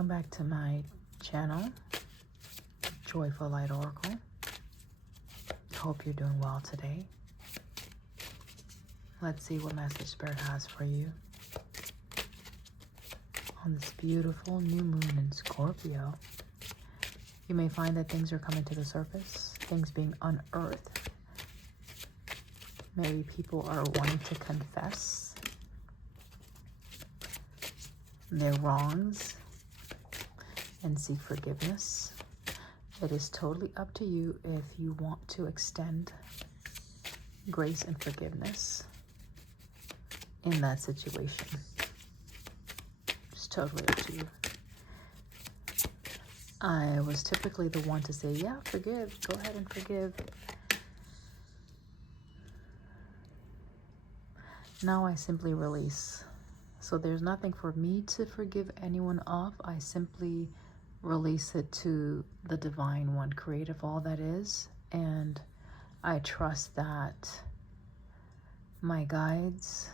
Welcome back to my channel, Joyful Light Oracle. Hope you're doing well today. Let's see what message Spirit has for you on this beautiful new moon in Scorpio. You may find that things are coming to the surface, things being unearthed. Maybe people are wanting to confess their wrongs and seek forgiveness. It is totally up to you if you want to extend grace and forgiveness in that situation. It's totally up to you. I was typically the one to say, yeah, forgive, go ahead and forgive. Now I simply release. So there's nothing for me to forgive anyone of. I simply release it to the Divine One, creative all that is. And I trust that my guides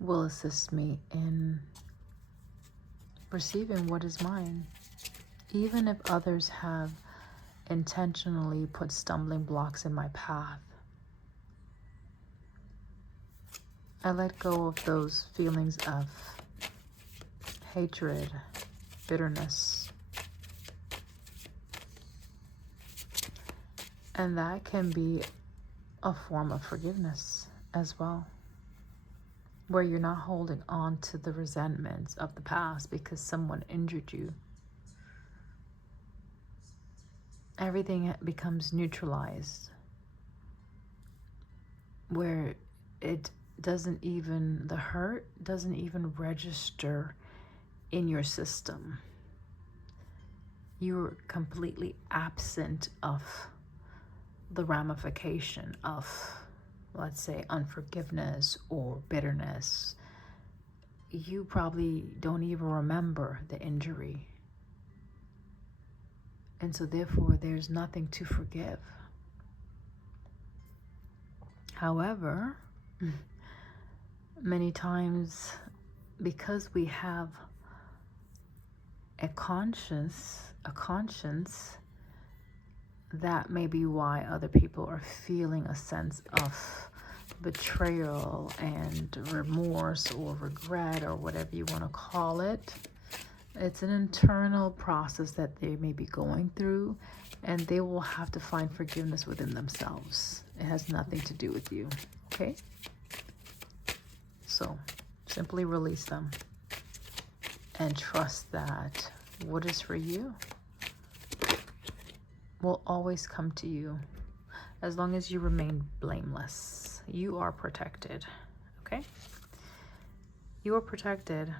will assist me in receiving what is mine. Even if others have intentionally put stumbling blocks in my path, I let go of those feelings of hatred, bitterness. And that can be a form of forgiveness as well, where you're not holding on to the resentments of the past because someone injured you. Everything becomes neutralized, where the hurt doesn't even register in your system. You're completely absent of the ramification of, let's say, unforgiveness or bitterness. You probably don't even remember the injury. And so therefore, there's nothing to forgive. However, many times, because we have a conscience, that may be why other people are feeling a sense of betrayal and remorse or regret or whatever you want to call it. It's an internal process that they may be going through, and they will have to find forgiveness within themselves. It has nothing to do with you, okay? So simply release them and trust that what is for you will always come to you as long as you remain blameless. You are protected, okay? You are protected.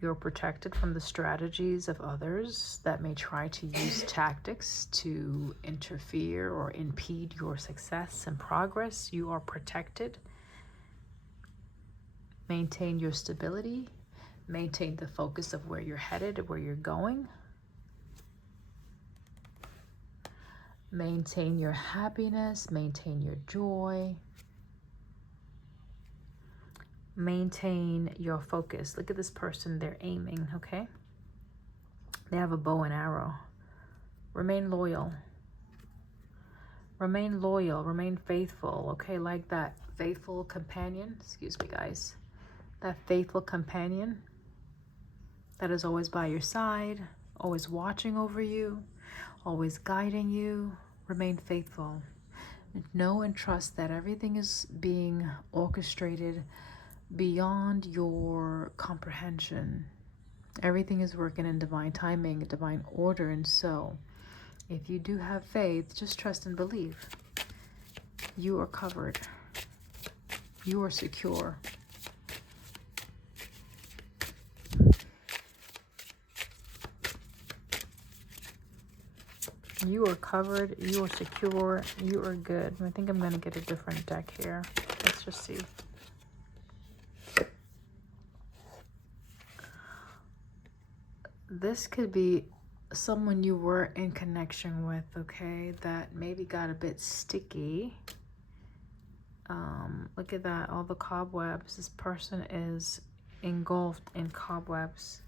You're protected from the strategies of others that may try to use tactics to interfere or impede your success and progress. You are protected. Maintain your stability. Maintain the focus of where you're headed, where you're going. Maintain your happiness. Maintain your joy. Maintain your focus. Look at this person. They're aiming, okay? They have a bow and arrow. Remain loyal. Remain loyal. Remain faithful, okay? Like that faithful companion. Excuse me, guys. That faithful companion that is always by your side, always watching over you, always guiding you. Remain faithful. Know and trust that everything is being orchestrated beyond your comprehension. Everything is working in divine timing, divine order. And so if you do have faith, just trust and believe. You are covered. You are secure. You are covered. You are secure. You are good. I think I'm going to get a different deck here. Let's just see. This could be someone you were in connection with, okay, that maybe got a bit sticky. Look at that, all the cobwebs. This person is engulfed in cobwebs.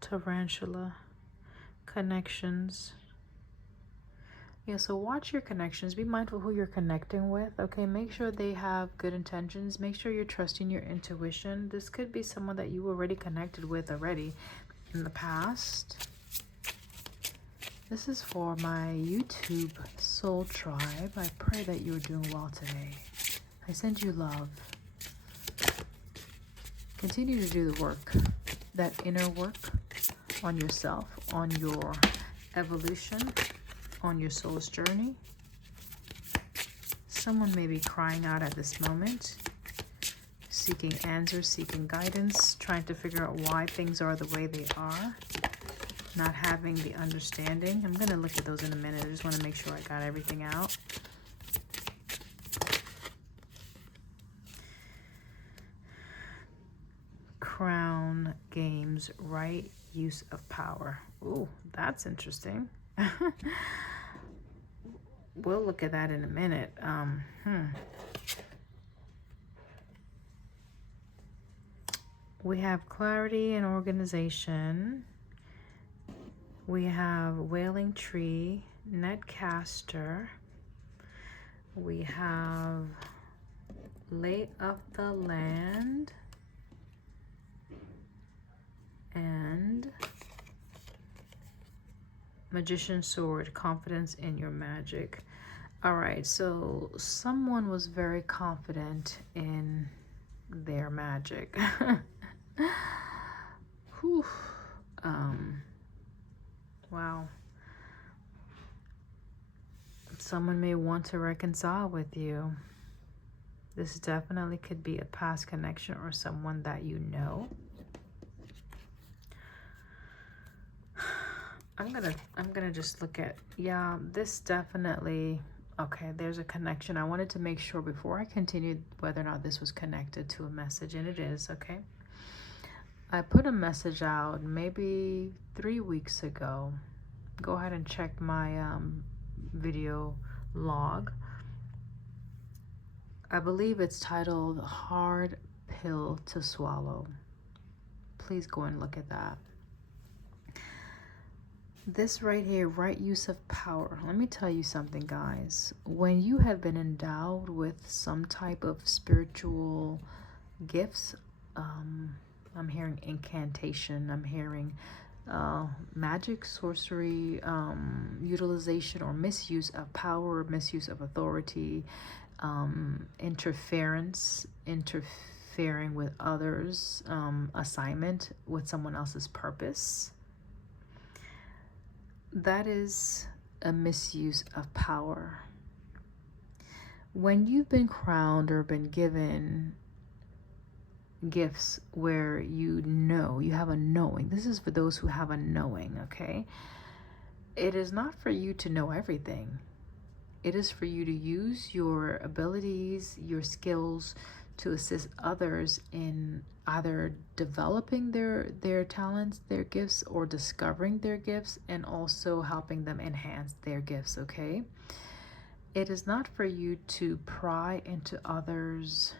Tarantula connections. Yeah, so watch your connections. Be mindful who you're connecting with. Okay, make sure they have good intentions. Make sure you're trusting your intuition. This could be someone that you already connected with already in the past. This is for my YouTube soul tribe. I pray that you're doing well today. I send you love. Continue to do the work, that inner work on yourself, on your evolution, on your soul's journey. Someone may be crying out at this moment, seeking answers, seeking guidance, trying to figure out why things are the way they are, not having the understanding. I'm going to look at those in a minute. I just want to make sure I got everything out. Crown games, right use of power. Ooh, that's interesting. We'll look at that in a minute. We have clarity and organization. We have wailing tree, netcaster. We have lay up the land. And magician sword, confidence in your magic. All right, so someone was very confident in their magic. Whew. Wow. Someone may want to reconcile with you. This definitely could be a past connection or someone that you know. I'm gonna just look at, yeah, this definitely, okay, there's a connection. I wanted to make sure before I continued whether or not this was connected to a message, and it is, okay? I put a message out maybe 3 weeks ago. Go ahead and check my video log. I believe it's titled Hard Pill to Swallow. Please go and look at that. This right here, right use of power. Let me tell you something, guys. When you have been endowed with some type of spiritual gifts, I'm hearing incantation, I'm hearing magic, sorcery, utilization or misuse of power, misuse of authority, interfering with others, assignment with someone else's purpose. That is a misuse of power. When you've been crowned or been given gifts where you know, you have a knowing. This is for those who have a knowing, okay? It is not for you to know everything. It is for you to use your abilities, your skills to assist others in either developing their talents, their gifts, or discovering their gifts, and also helping them enhance their gifts, okay? It is not for you to pry into others'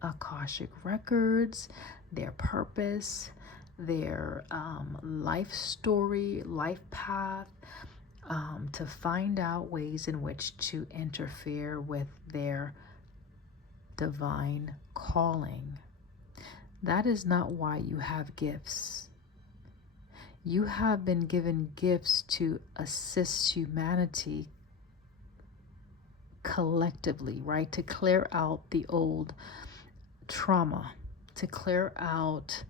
Akashic records, their purpose, their life story, life path, to find out ways in which to interfere with their divine calling. That is not why you have gifts. You have been given gifts to assist humanity collectively, right? To clear out the old trauma, to clear out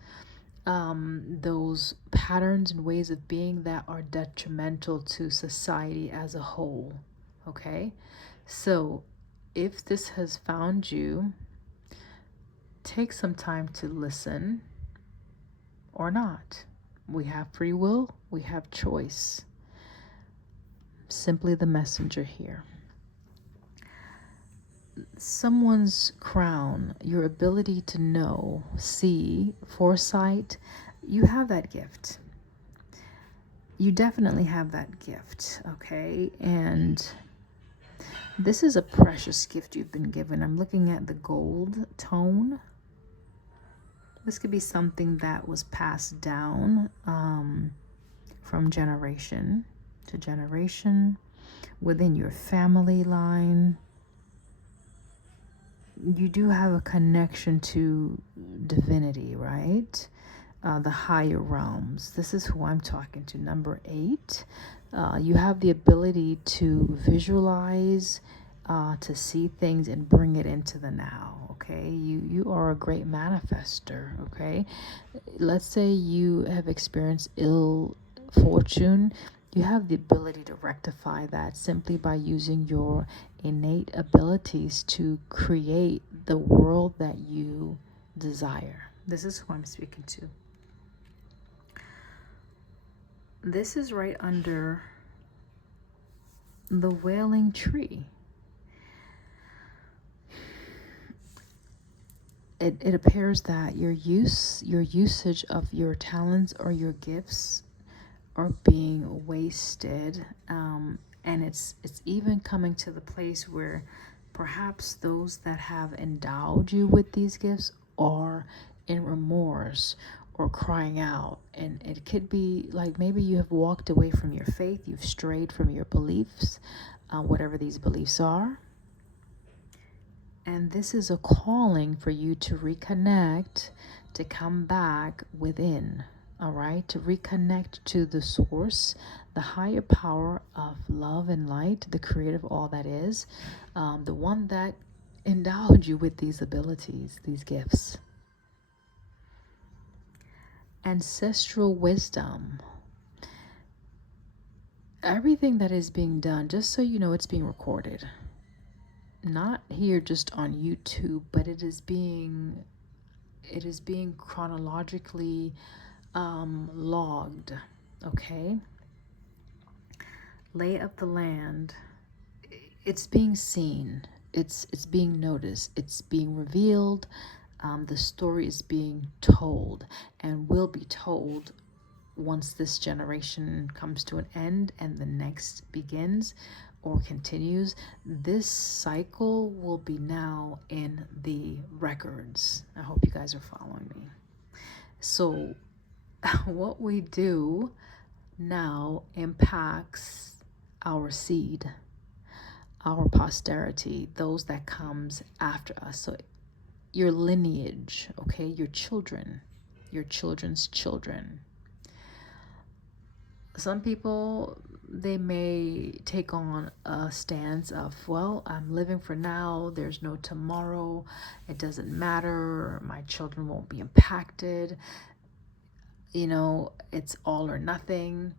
those patterns and ways of being that are detrimental to society as a whole, okay? So if this has found you, take some time to listen or not. We have free will, we have choice. Simply the messenger here. Someone's crown, your ability to know, see, foresight, you have that gift. You definitely have that gift, okay? And this is a precious gift you've been given. I'm looking at the gold tone. This could be something that was passed down from generation to generation within your family line. You do have a connection to divinity, right? The higher realms. This is who I'm talking to. Number 8. You have the ability to visualize, to see things and bring it into the now. Okay, you are a great manifester. Okay, let's say you have experienced ill fortune. You have the ability to rectify that simply by using your innate abilities to create the world that you desire. This is who I'm speaking to. This is right under the wailing tree. It appears that your usage of your talents or your gifts are being wasted, and it's even coming to the place where perhaps those that have endowed you with these gifts are in remorse or crying out. And it could be like maybe you have walked away from your faith, you've strayed from your beliefs, whatever these beliefs are. And this is a calling for you to reconnect, to come back within, all right? To reconnect to the source, the higher power of love and light, the creator of all that is, the one that endowed you with these abilities, these gifts. Ancestral wisdom. Everything that is being done, just so you know, it's being recorded. Not here just on YouTube, but it is being chronologically logged. Okay, lay of the land, it's being seen, it's being noticed, it's being revealed. The story is being told and will be told once this generation comes to an end and the next begins or continues. This cycle will be now in the records. I hope you guys are following me. So what we do now impacts our seed, our posterity, those that comes after us. So your lineage, okay, your children, your children's children. Some people, they may take on a stance of, well, I'm living for now, there's no tomorrow, it doesn't matter, my children won't be impacted, you know, it's all or nothing.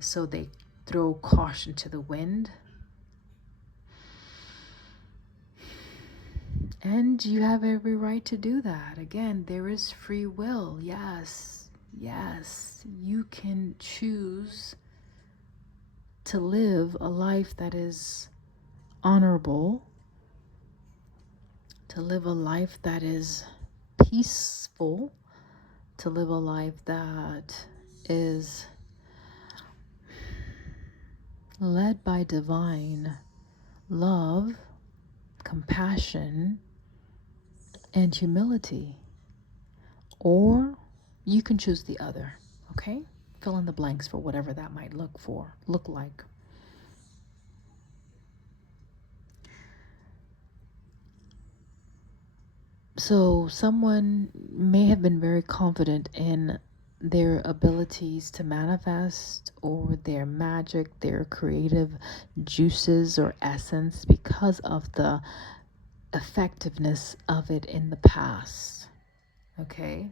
So they throw caution to the wind. And you have every right to do that. Again, there is free will. Yes, you can choose to live a life that is honorable, to live a life that is peaceful, to live a life that is led by divine love, compassion, and humility. Or you can choose the other, okay? Fill in the blanks for whatever that might look like. So someone may have been very confident in their abilities to manifest or their magic, their creative juices or essence because of the effectiveness of it in the past. Okay?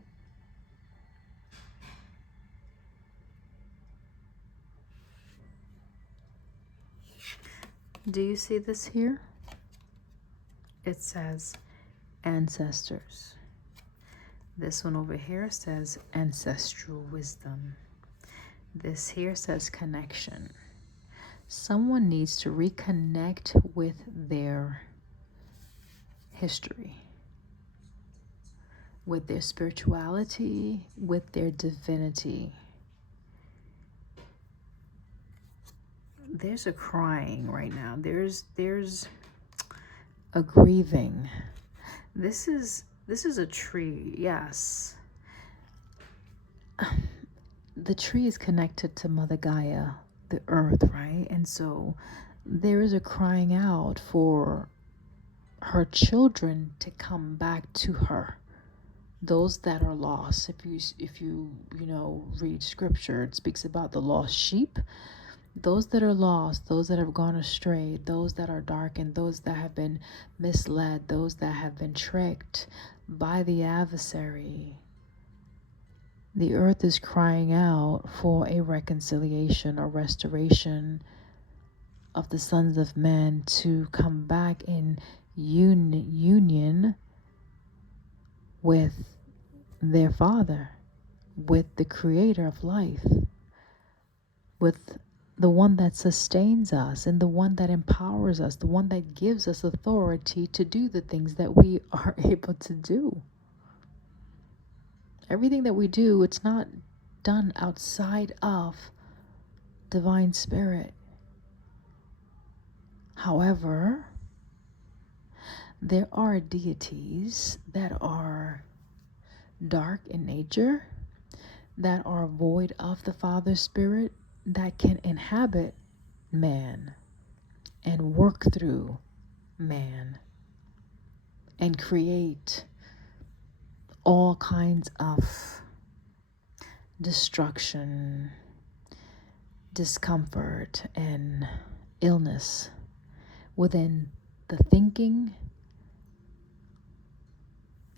Do you see this here? It says ancestors. This one over here says ancestral wisdom. This here says connection. Someone needs to reconnect with their history. with their spirituality, with their divinity. There's a crying right now. There's a grieving. This is a tree, yes. The tree is connected to Mother Gaia, the earth, right? And so there is a crying out for her children to come back to her. Those that are lost. If you read scripture, it speaks about the lost sheep. Those that are lost, those that have gone astray, those that are darkened, those that have been misled, those that have been tricked by the adversary. The earth is crying out for a reconciliation, a restoration of the sons of men to come back in union with their Father, with the creator of life, with the one that sustains us and the one that empowers us, the one that gives us authority to do the things that we are able to do. Everything that we do, it's not done outside of divine spirit. However, there are deities that are dark in nature, that are void of the Father Spirit, that can inhabit man and work through man and create all kinds of destruction, discomfort, and illness within the thinking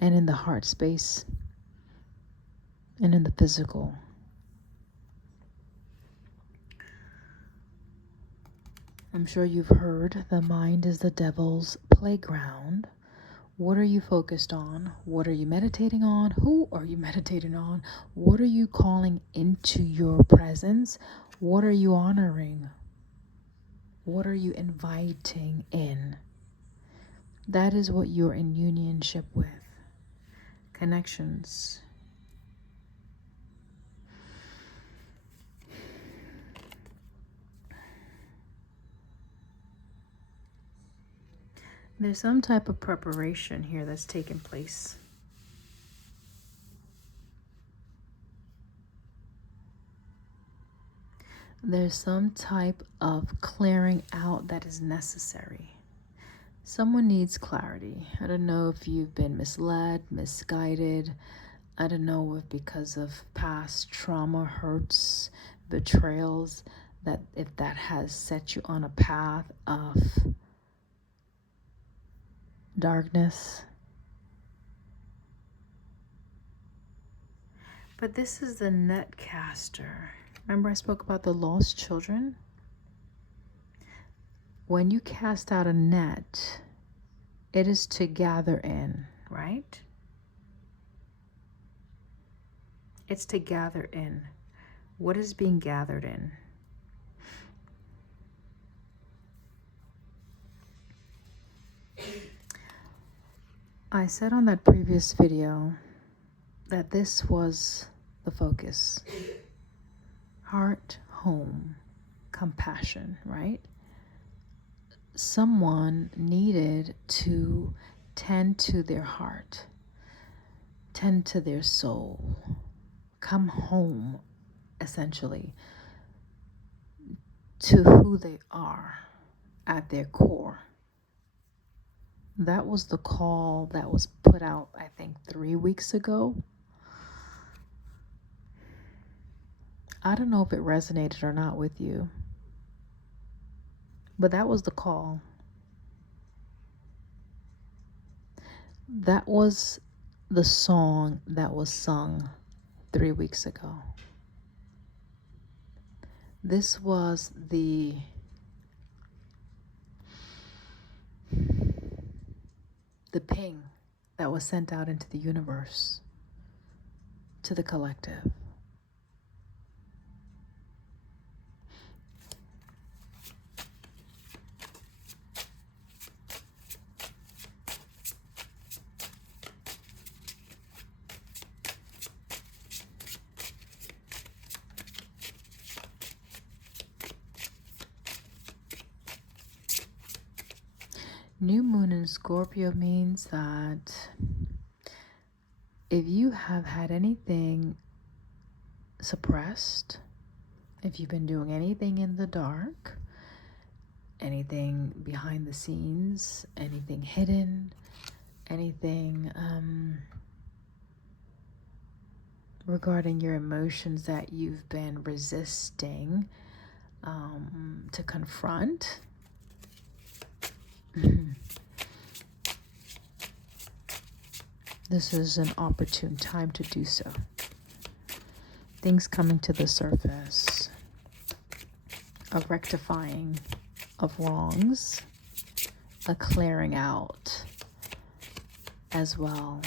and in the heart space and in the physical. I'm sure you've heard the mind is the devil's playground. What are you focused on? What are you meditating on? Who are you meditating on? What are you calling into your presence? What are you honoring? What are you inviting in? That is what you're in unionship with. Connections. There's some type of preparation here that's taking place. There's some type of clearing out that is necessary. Someone needs clarity. I don't know if you've been misled, misguided. I don't know if because of past trauma, hurts, betrayals, that if that has set you on a path of darkness. But this is the net caster. Remember I spoke about the lost children? When you cast out a net, it is to gather in, right? It's to gather in. What is being gathered in? I said on that previous video that this was the focus. Heart, home, compassion, right? Someone needed to tend to their heart, tend to their soul, come home, essentially, to who they are at their core. That was the call that was put out, I think, 3 weeks ago. I don't know if it resonated or not with you, but that was the call. That was the song that was sung 3 weeks ago. This was the ping that was sent out into the universe, to the collective. New moon in Scorpio means that if you have had anything suppressed, if you've been doing anything in the dark, anything behind the scenes, anything hidden, anything regarding your emotions that you've been resisting to confront, this is an opportune time to do so. Things coming to the surface, a rectifying of wrongs, a clearing out as well.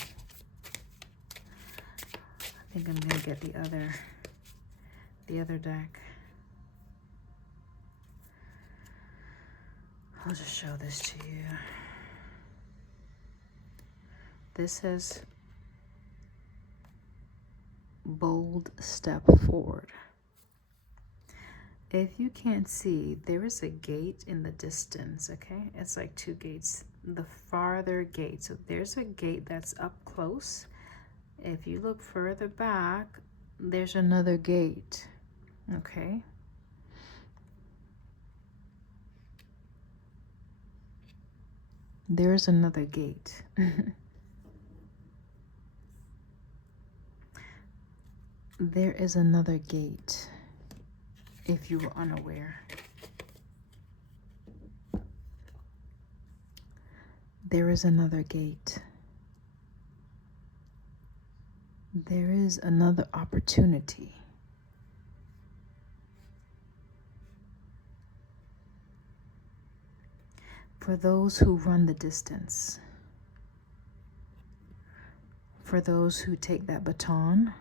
I think I'm gonna get the other deck. I'll just show this to you. This says bold step forward. If you can't see, there is a gate in the distance, okay? It's like two gates. The farther gate. So there's a gate that's up close. If you look further back, there's another gate, okay? There's another gate. There is another gate, if you were unaware. There is another gate. There is another opportunity. For those who run the distance, for those who take that baton,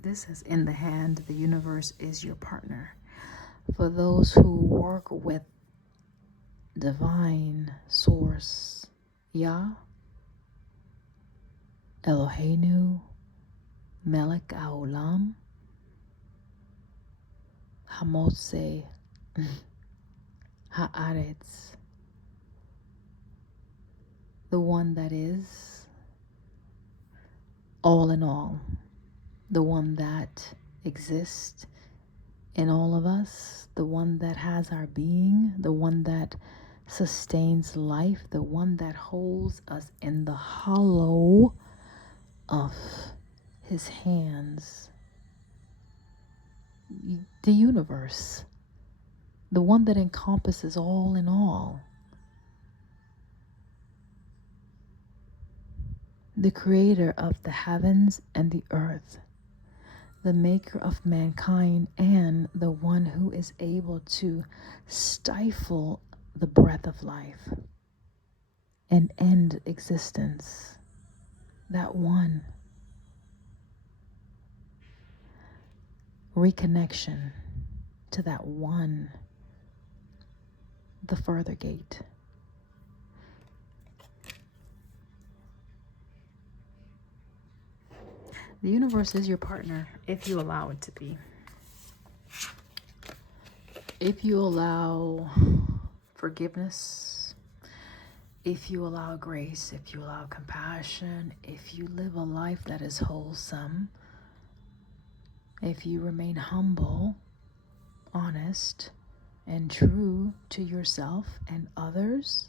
this is in the hand. The universe is your partner. For those who work with divine source, Yah, Eloheinu, Melech Haolam, Hamotse, Haaretz, the one that is all in all, the one that exists in all of us, the one that has our being, the one that sustains life, the one that holds us in the hollow of his hands, the universe, the one that encompasses all in all, the creator of the heavens and the earth, the maker of mankind, and the one who is able to stifle the breath of life and end existence. That one. Reconnection to that one. The further gate. The universe is your partner if you allow it to be. If you allow forgiveness, if you allow grace, if you allow compassion, if you live a life that is wholesome, if you remain humble, honest, and true to yourself and others,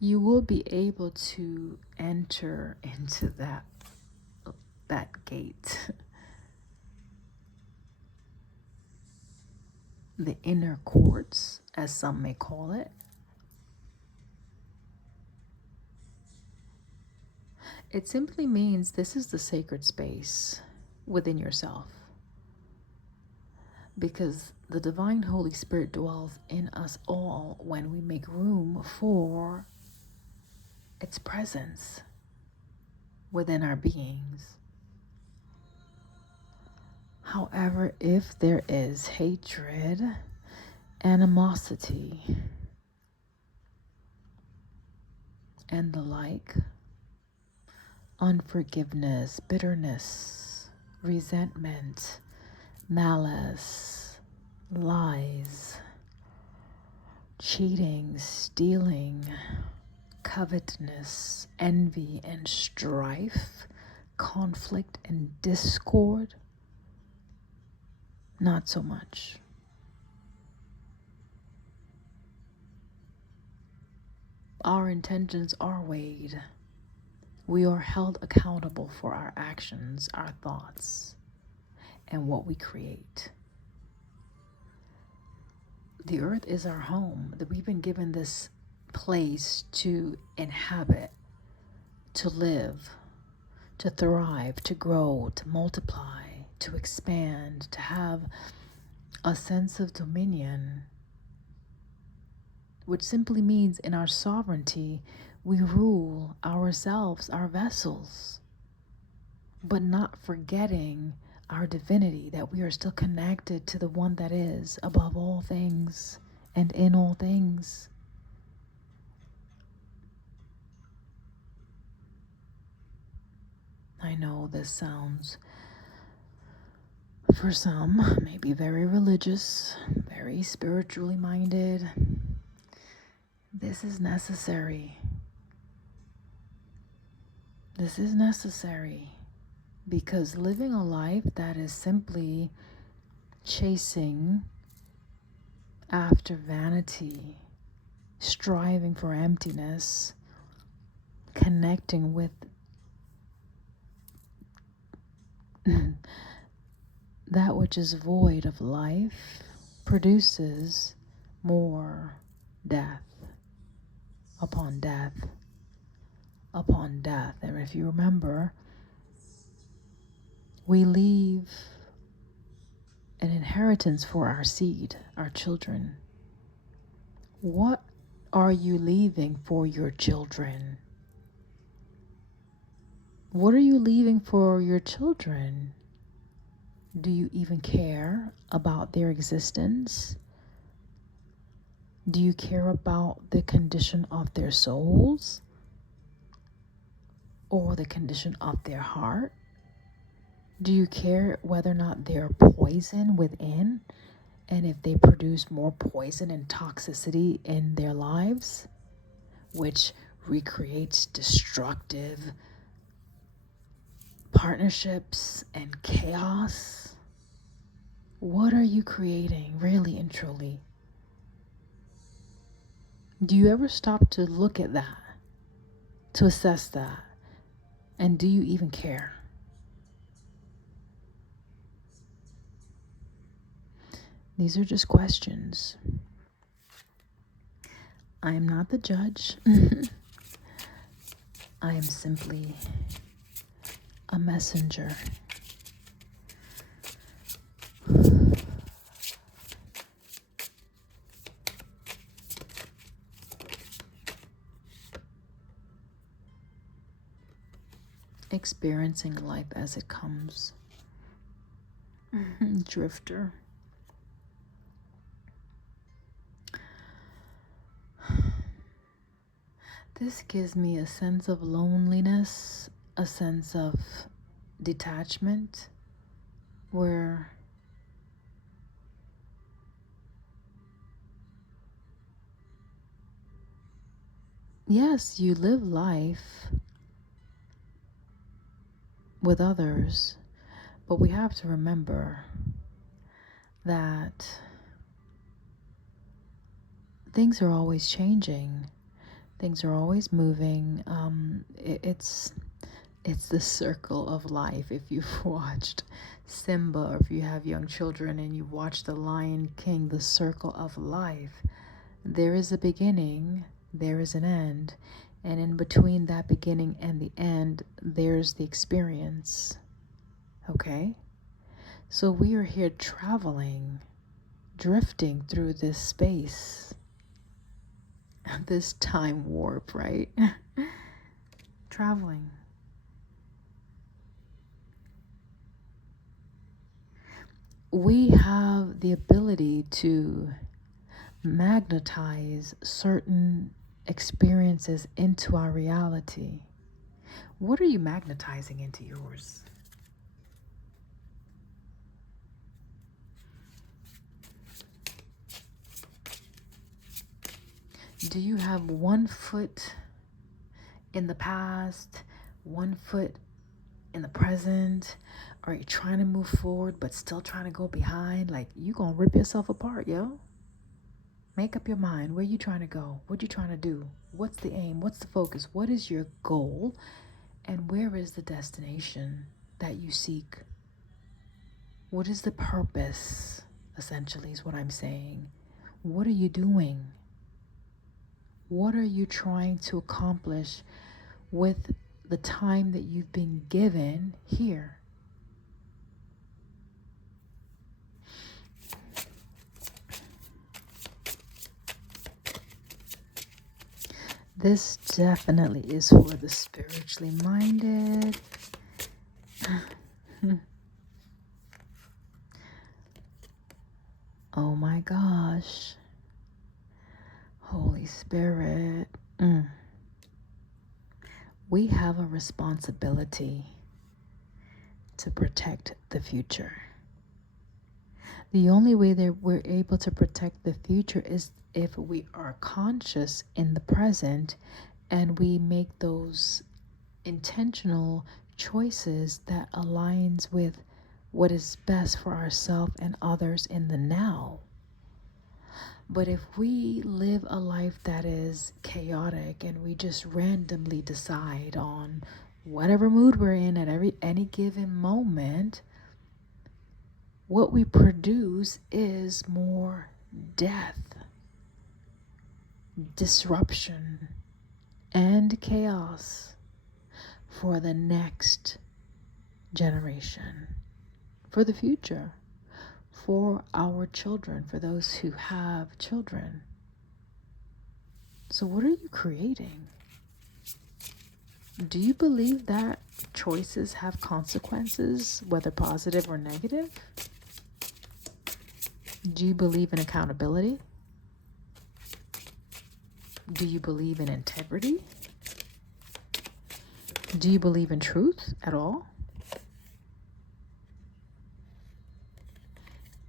you will be able to enter into that gate. The inner courts, as some may call it. It simply means this is the sacred space within yourself. Because the divine Holy Spirit dwells in us all when we make room for its presence within our beings. However, if there is hatred, animosity, and the like, unforgiveness, bitterness, resentment, malice, lies, cheating, stealing, covetousness, envy, and strife, conflict and discord, not so much. Our intentions are weighed. We are held accountable for our actions, our thoughts, and what we create. The earth is our home, that we've been given this place to inhabit, to live, to thrive, to grow, to multiply, to expand, to have a sense of dominion, which simply means in our sovereignty, we rule ourselves, our vessels, but not forgetting our divinity, that we are still connected to the one that is above all things and in all things. I know this sounds, for some, maybe very religious, very spiritually minded. This is necessary. This is necessary because living a life that is simply chasing after vanity, striving for emptiness, connecting with that which is void of life, produces more death upon death upon death. And if you remember, we leave an inheritance for our seed, our children. What are you leaving for your children? What are you leaving for your children? Do you even care about their existence? Do you care about the condition of their souls or the condition of their heart? Do you care whether or not they're poison within, and if they produce more poison and toxicity in their lives, which recreates destructive partnerships and chaos? What are you creating, really and truly? Do you ever stop to look at that, to assess that? And do you even care? These are just questions. I am not the judge. I am simply a messenger. Experiencing life as it comes. Drifter. This gives me a sense of loneliness, a sense of detachment, where yes, you live life with others, but we have to remember that things are always changing. Things are always moving. It's the circle of life. If you've watched Simba, or if you have young children and you watch The Lion King, the circle of life, there is a beginning, there is an end, and in between that beginning and the end, there's the experience. Okay? So we are here traveling, drifting through this space, this time warp, right? Traveling. We have the ability to magnetize certain experiences into our reality. What are you magnetizing into yours? Do you have one foot in the past, one foot in the present? Are you trying to move forward but still trying to go behind? Like, you gonna rip yourself apart, yo. Make up your mind. Where you trying to go? What you trying to do? What's the aim? What's the focus? What is your goal? And where is the destination that you seek? What is the purpose, essentially, is what I'm saying. What are you doing? What are you trying to accomplish with the time that you've been given here? This definitely is for the spiritually minded. Oh my gosh. Holy Spirit. We have a responsibility to protect the future. The only way that we're able to protect the future is if we are conscious in the present and we make those intentional choices that aligns with what is best for ourselves and others in the now. But if we live a life that is chaotic and we just randomly decide on whatever mood we're in at any given moment, what we produce is more death, disruption, and chaos for the next generation, for the future, for our children, for those who have children. So what are you creating? Do you believe that choices have consequences, whether positive or negative? Do you believe in accountability? Do you believe in integrity? Do you believe in truth at all?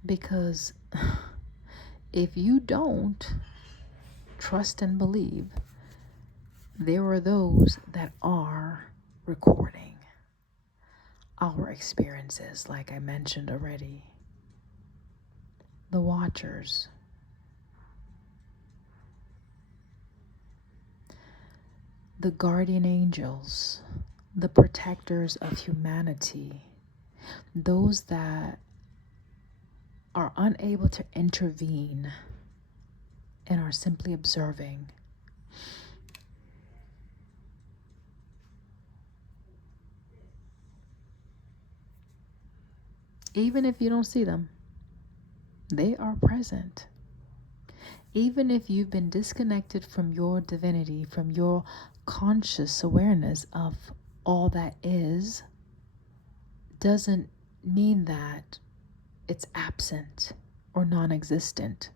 Because if you don't trust and believe, there are those that are recording our experiences, like I mentioned already. The watchers. The guardian angels. The protectors of humanity. Those that are unable to intervene and are simply observing. Even if you don't see them, they are present. Even if you've been disconnected from your divinity, from your conscious awareness of all that is, doesn't mean that it's absent or non-existent.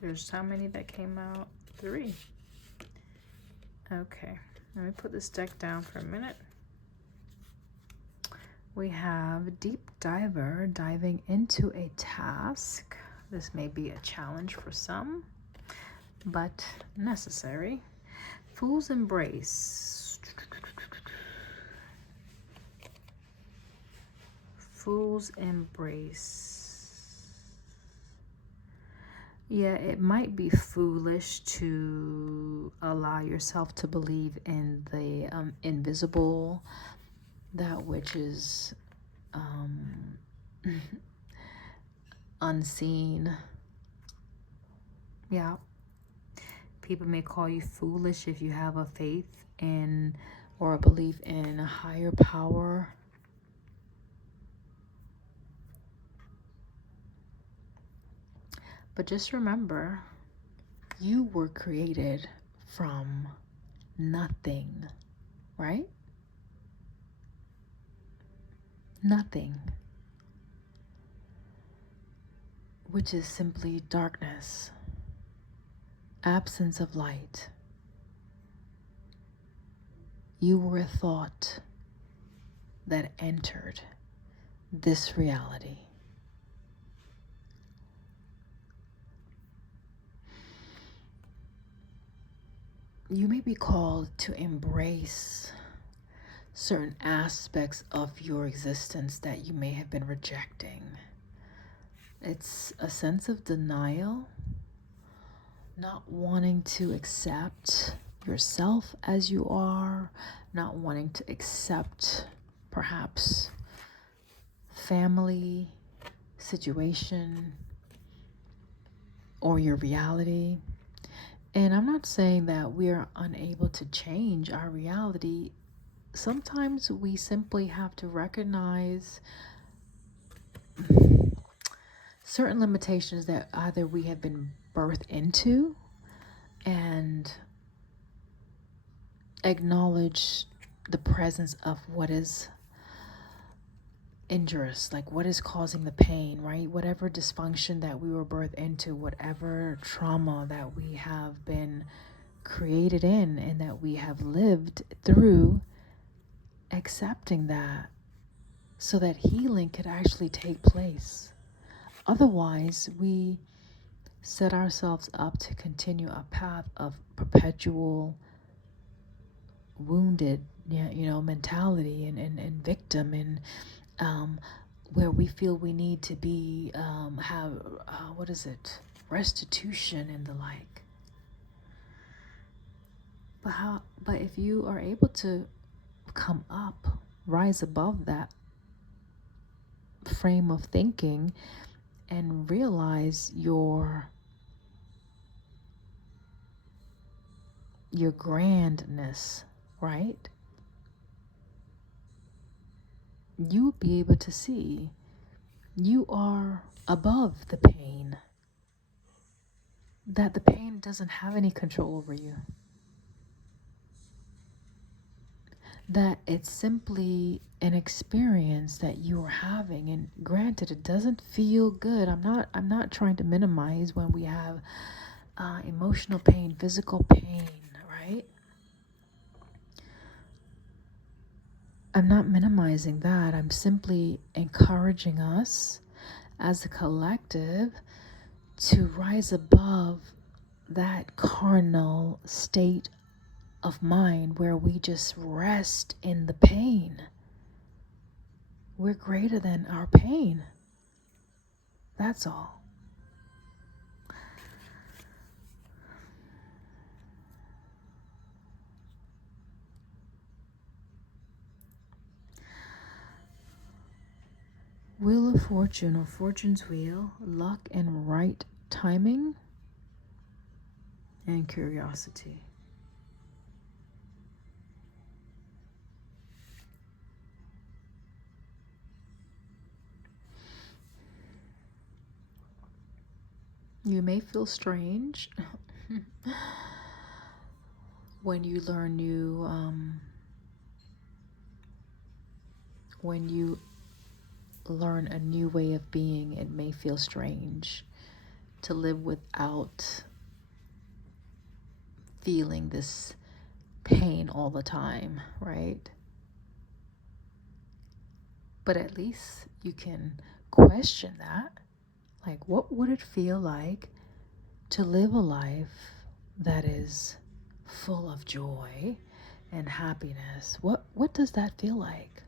There's how many that came out? 3. Okay, let me put this deck down for a minute. We have Deep Diver, diving into a task. This may be a challenge for some, but necessary. Fool's Embrace. Fool's Embrace. Yeah, it might be foolish to allow yourself to believe in the invisible, that which is unseen. Yeah. People may call you foolish if you have a faith in or a belief in a higher power. But just remember, you were created from nothing, right? Nothing. which is simply darkness, absence of light. You were a thought that entered this reality. You may be called to embrace certain aspects of your existence that you may have been rejecting. It's a sense of denial, not wanting to accept yourself as you are, not wanting to accept perhaps family situation or your reality. And I'm not saying that we are unable to change our reality. Sometimes we simply have to recognize certain limitations that either we have been birthed into and acknowledge the presence of what is injurious, like what is causing the pain, right? Whatever dysfunction that we were birthed into, whatever trauma that we have been created in and that we have lived through, accepting that so that healing could actually take place. Otherwise, we set ourselves up to continue a path of perpetual wounded, mentality and victim, and where we feel we need to be, have, restitution and the like. But if you are able to come up, rise above that frame of thinking and realize your grandness, right? You will be able to see you are above the pain, that the pain doesn't have any control over you, that it's simply an experience that you are having. And granted, it doesn't feel good. I'm not trying to minimize when we have emotional pain, physical pain, right? I'm not minimizing that. I'm simply encouraging us as a collective to rise above that carnal state of mind where we just rest in the pain. We're greater than our pain. That's all. Wheel of Fortune or Fortune's Wheel, luck and right timing and curiosity. You may feel strange when you learn new, when you learn a new way of being. It may feel strange to live without feeling this pain all the time, right? But at least you can question that. Like, what would it feel like to live a life that is full of joy and happiness? What does that feel like?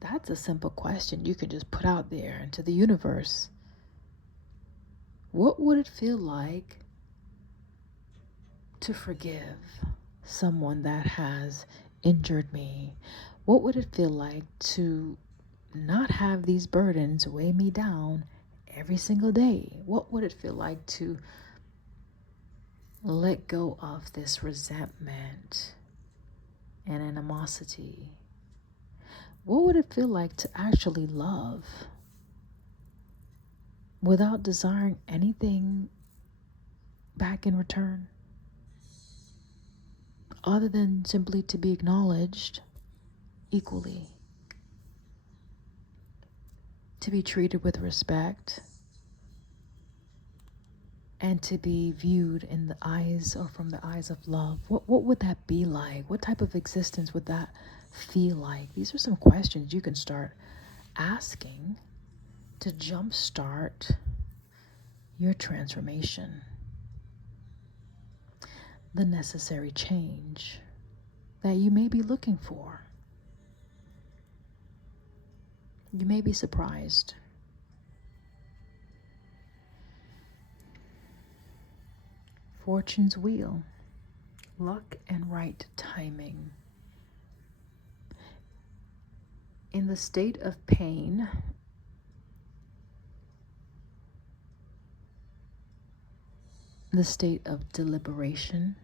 That's a simple question you can just put out there into the universe. What would it feel like to forgive someone that has injured me? What would it feel like to not have these burdens weigh me down every single day? What would it feel like to let go of this resentment and animosity? What would it feel like to actually love without desiring anything back in return, other than simply to be acknowledged equally, to be treated with respect, and to be viewed in the eyes or from the eyes of love. What would that be like? What type of existence would that feel like? These are some questions you can start asking to jumpstart your transformation, the necessary change that you may be looking for. You may be surprised. Fortune's wheel, luck and right timing. In the state of pain, the state of deliberation,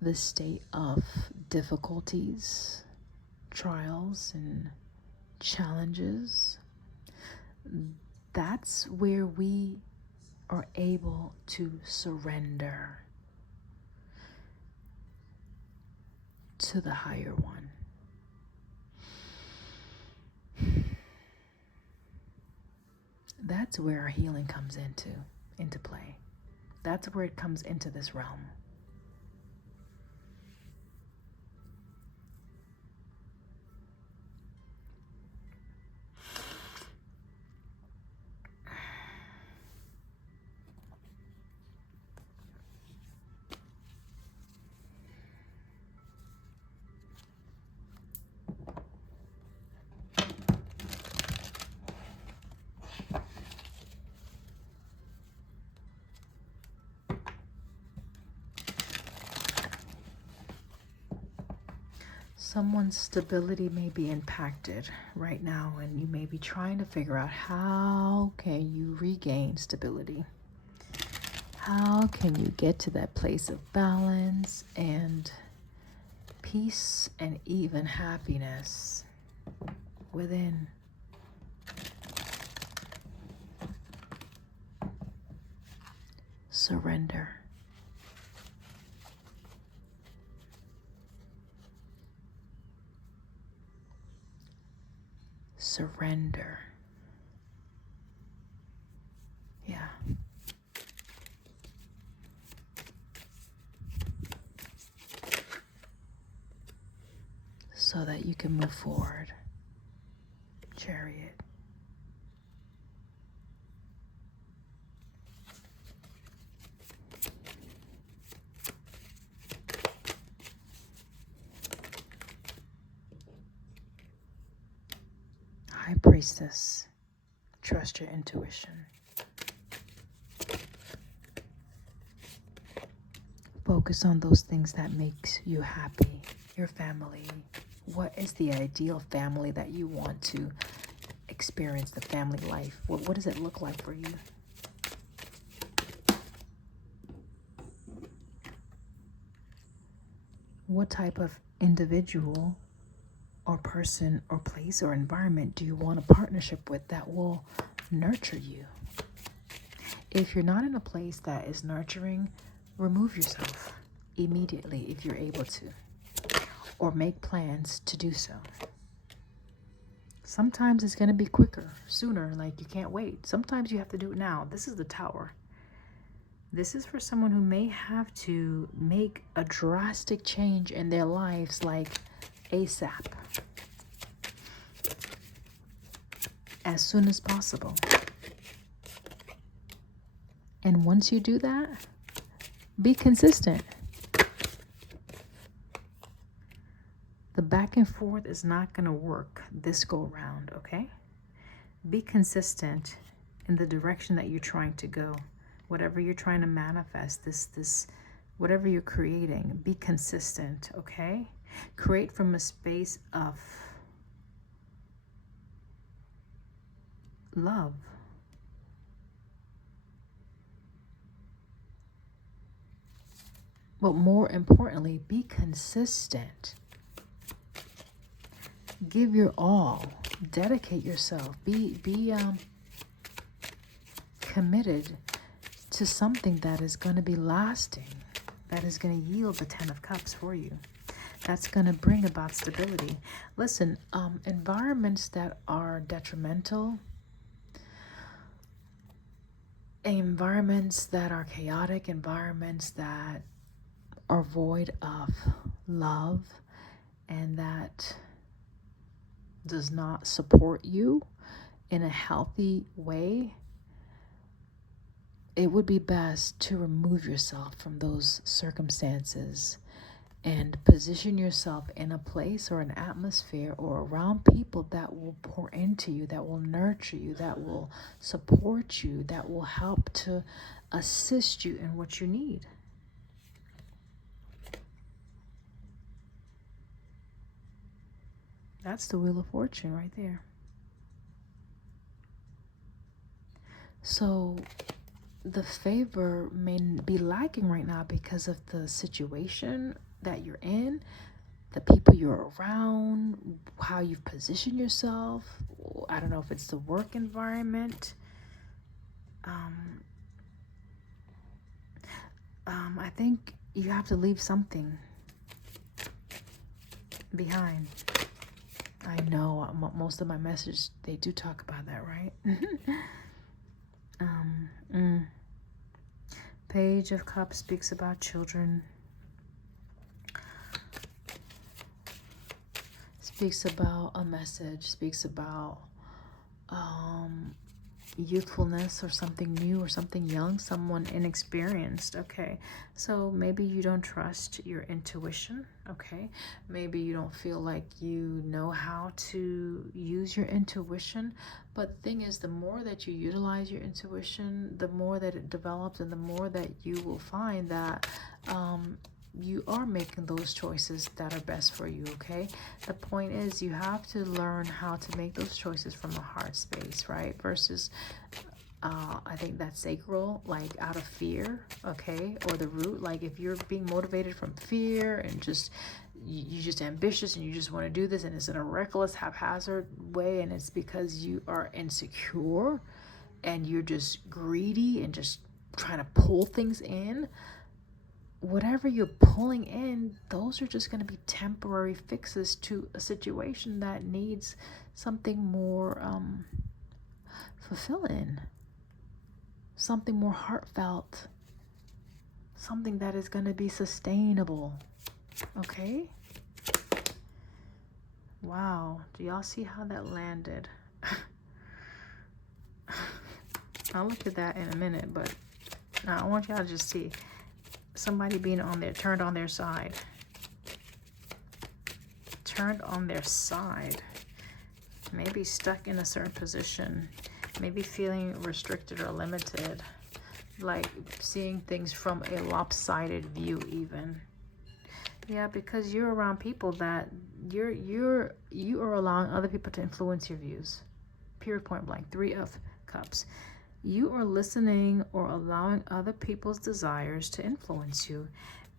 the state of difficulties, trials, and challenges, that's where we are able to surrender to the higher one. That's where our healing comes into play. That's where it comes into this realm. Someone's stability may be impacted right now, and you may be trying to figure out how can you regain stability? How can you get to that place of balance and peace and even happiness within? Surrender. Surrender. Yeah. So that you can move forward. Chariot. High Priestess. Trust your intuition. Focus on those things that makes you happy. Your family. What is the ideal family that you want to experience, the family life? What does it look like for you? What type of individual or person or place or environment do you want a partnership with that will nurture you? If you're not in a place that is nurturing, remove yourself immediately if you're able to, or make plans to do so. Sometimes it's going to be quicker, sooner, like you can't wait. Sometimes you have to do it now. This is the Tower. This is for someone who may have to make a drastic change in their lives, like ASAP, as soon as possible. And once you do that, be consistent. The back and forth is not going to work this go round, okay? Be consistent in the direction that you're trying to go. Whatever you're trying to manifest, this whatever you're creating, be consistent, okay? Create from a space of love. But more importantly, be consistent. Give your all. Dedicate yourself. Be committed to something that is going to be lasting, that is going to yield the 10 of Cups for you, that's going to bring about stability. Listen, environments that are detrimental environments that are chaotic, environments that are void of love, and that does not support you in a healthy way, it would be best to remove yourself from those circumstances and position yourself in a place or an atmosphere or around people that will pour into you, that will nurture you, that will support you, that will help to assist you in what you need. That's the Wheel of Fortune right there. So the favor may be lacking right now because of the situation that you're in, the people you're around, how you've positioned yourself. I don't know if it's the work environment. I think you have to leave something behind. I know most of my messages, they do talk about that, right? Page of Cups speaks about children. Speaks about a message. Speaks about youthfulness or something new or something young, someone inexperienced. Okay, so maybe you don't trust your intuition. Okay, maybe you don't feel like you know how to use your intuition. But the thing is, the more that you utilize your intuition, the more that it develops, and the more that you will find that you are making those choices that are best for you. Okay, the point is, you have to learn how to make those choices from a heart space, right? Versus I think that's sacral, like out of fear. Okay, or the root, like if you're being motivated from fear and just you're just ambitious and you just want to do this, and it's in a reckless, haphazard way, and it's because you are insecure and you're just greedy and just trying to pull things in. Whatever you're pulling in, those are just going to be temporary fixes to a situation that needs something more fulfilling, something more heartfelt, something that is going to be sustainable. Okay? Wow. Do y'all see how that landed? I'll look at that in a minute, but now I want y'all to just see somebody being turned on their side. Turned on their side. Maybe stuck in a certain position. Maybe feeling restricted or limited. Like seeing things from a lopsided view even. Yeah, because you're around people that you are allowing other people to influence your views. Period, point blank. 3 of Cups. You are listening or allowing other people's desires to influence you.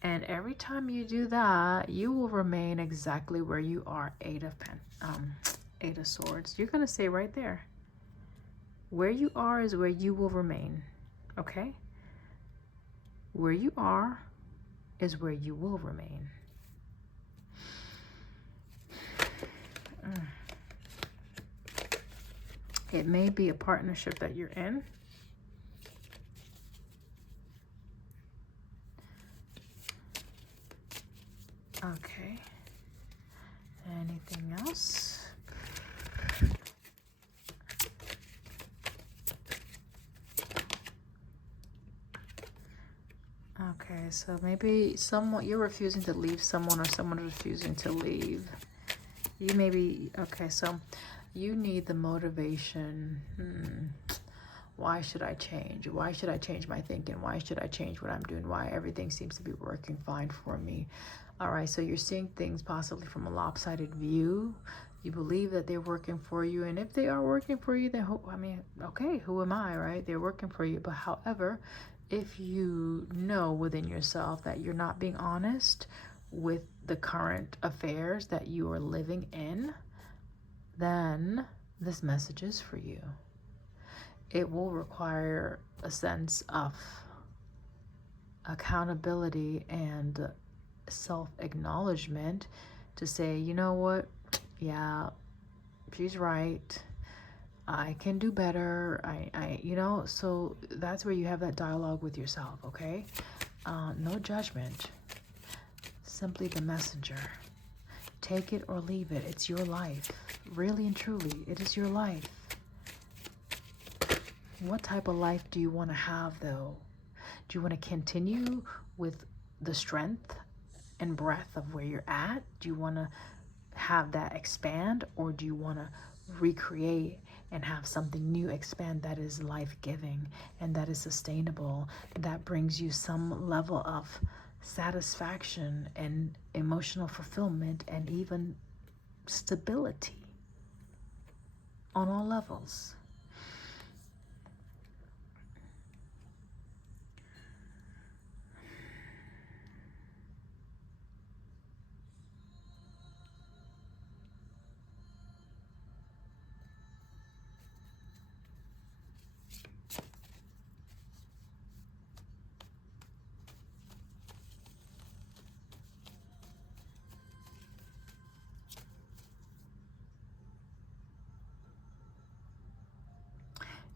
And every time you do that, you will remain exactly where you are. 8 of Swords. You're going to stay right there. Where you are is where you will remain. Okay? Where you are is where you will remain. It may be a partnership that you're in. Okay. Anything else? Okay, so maybe you're refusing to leave someone, or someone is refusing to leave. You may be, okay, so you need the motivation. Why should I change? Why should I change my thinking? Why should I change what I'm doing? Why everything seems to be working fine for me? All right, so you're seeing things possibly from a lopsided view. You believe that they're working for you, and if they are working for you, then okay, who am I, right? They're working for you. But however, if you know within yourself that you're not being honest with the current affairs that you are living in, then this message is for you. It will require a sense of accountability and self-acknowledgement to say, you know what, yeah, she's right. I can do better. You know, so that's where you have that dialogue with yourself, okay? No judgment. Simply the messenger. Take it or leave it. It's your life. Really and truly, it is your life. What type of life do you want to have, though? Do you want to continue with the strength and breadth of where you're at? Do you want to have that expand, or do you want to recreate and have something new expand that is life-giving and that is sustainable, that brings you some level of satisfaction and emotional fulfillment and even stability on all levels?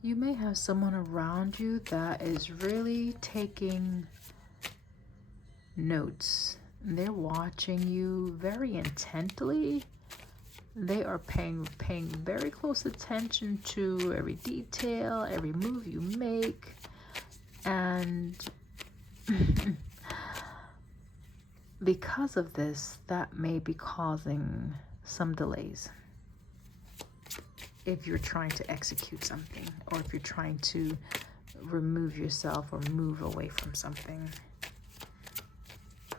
You may have someone around you that is really taking notes. They're watching you very intently. They are paying very close attention to every detail, every move you make. And because of this, that may be causing some delays. If you're trying to execute something, or if you're trying to remove yourself or move away from something.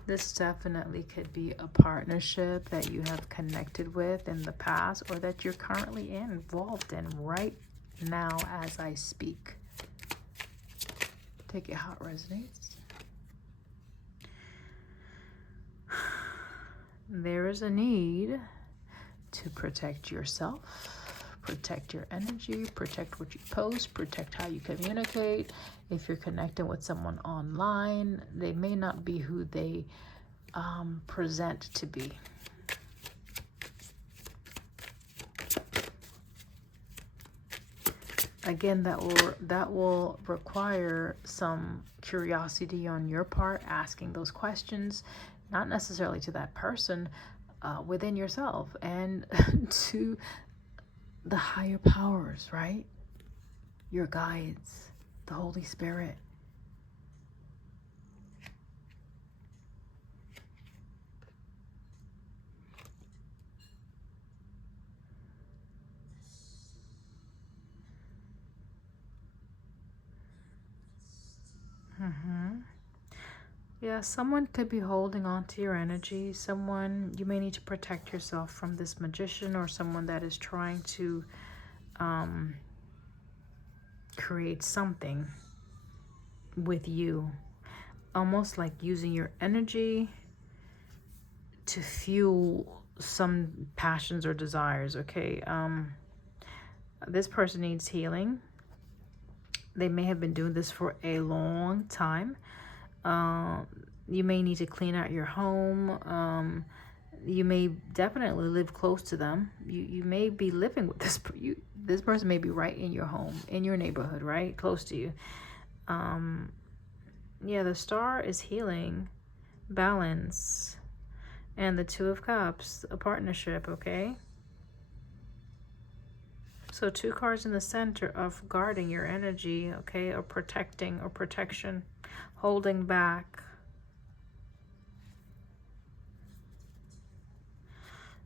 This definitely could be a partnership that you have connected with in the past, or that you're currently involved in right now as I speak. Take it how it resonates. There is a need to protect yourself, protect your energy, protect what you post, protect how you communicate. If you're connecting with someone online, they may not be who they present to be. Again, that will require some curiosity on your part, asking those questions, not necessarily to that person, within yourself, and to the higher powers, right? Your guides, the Holy Spirit. Yeah, someone could be holding on to your energy. Someone, you may need to protect yourself from this magician, or someone that is trying to create something with you. Almost like using your energy to fuel some passions or desires, okay? This person needs healing. They may have been doing this for a long time. You may need to clean out your home. You may definitely live close to them. You may be living with this person may be right in your home, in your neighborhood, right? Close to you. Yeah, the star is healing, balance, and the Two of Cups, a partnership, okay? So 2 cards in the center of guarding your energy, okay? Or protecting, or protection, holding back.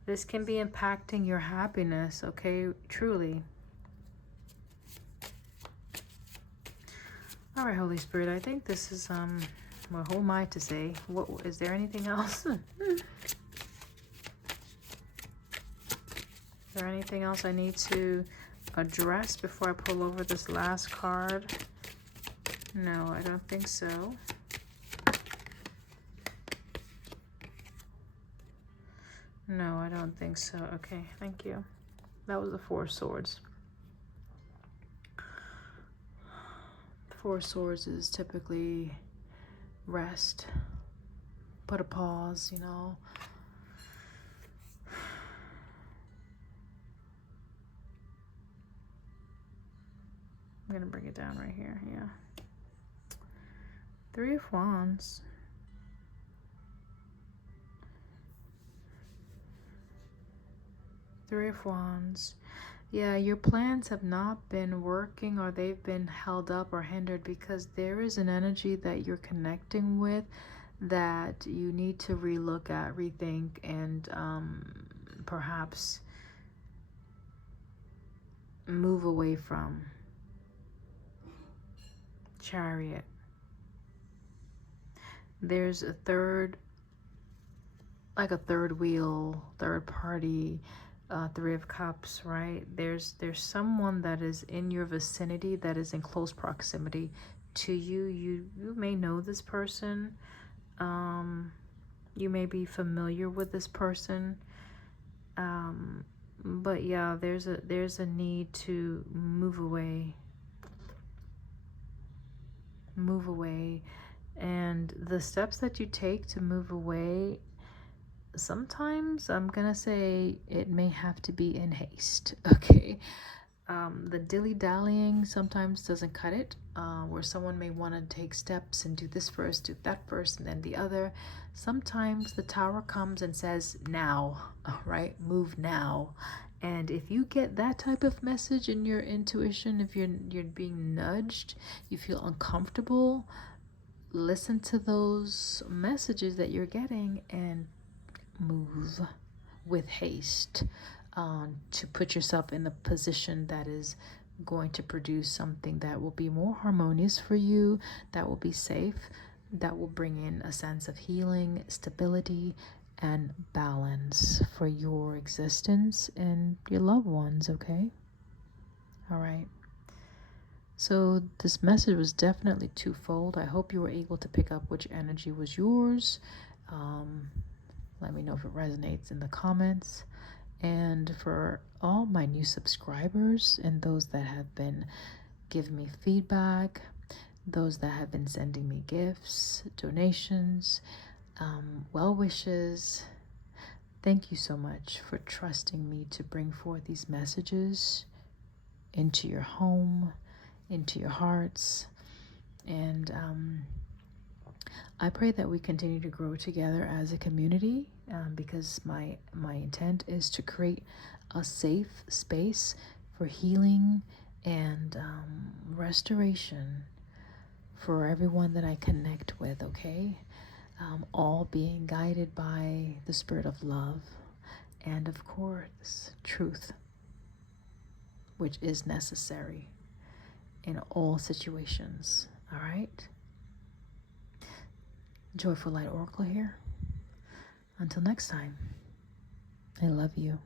This can be impacting your happiness, okay? Truly. All right, Holy Spirit, I think this is, well, who am I to say? What, is there anything else? Is there anything else I need to address before I pull over this last card? No, I don't think so. No, I don't think so. Okay, thank you. That was the 4 of Swords. 4 of Swords is typically rest, put a pause, you know. I'm going to bring it down right here. Yeah. 3 of Wands. Three of Wands. Yeah, your plans have not been working, or they've been held up or hindered because there is an energy that you're connecting with that you need to relook at, rethink, and perhaps move away from. Chariot. There's a third, like a third wheel, third party, 3 of Cups, right? There's someone that is in your vicinity, that is in close proximity to you. You may know this person. You may be familiar with this person. But yeah, there's a need to move away. Move away. And the steps that you take to move away, sometimes I'm gonna say it may have to be in haste. Okay. The dilly-dallying sometimes doesn't cut it, where someone may want to take steps and do this first, do that first, and then the other. Sometimes the Tower comes and says now, right? Move now. And if you get that type of message in your intuition, if you're being nudged, you feel uncomfortable, listen to those messages that you're getting and move with haste, to put yourself in the position that is going to produce something that will be more harmonious for you, that will be safe, that will bring in a sense of healing, stability, and balance for your existence and your loved ones, okay? All right. So this message was definitely twofold. I hope you were able to pick up which energy was yours. Let me know if it resonates in the comments. And for all my new subscribers and those that have been giving me feedback, those that have been sending me gifts, donations, well wishes, thank you so much for trusting me to bring forth these messages into your home, into your hearts. And I pray that we continue to grow together as a community, because my intent is to create a safe space for healing and restoration for everyone that I connect with, okay? All being guided by the spirit of love and, of course, truth, which is necessary in all situations, all right? Joyful Light Oracle here. Until next time, I love you.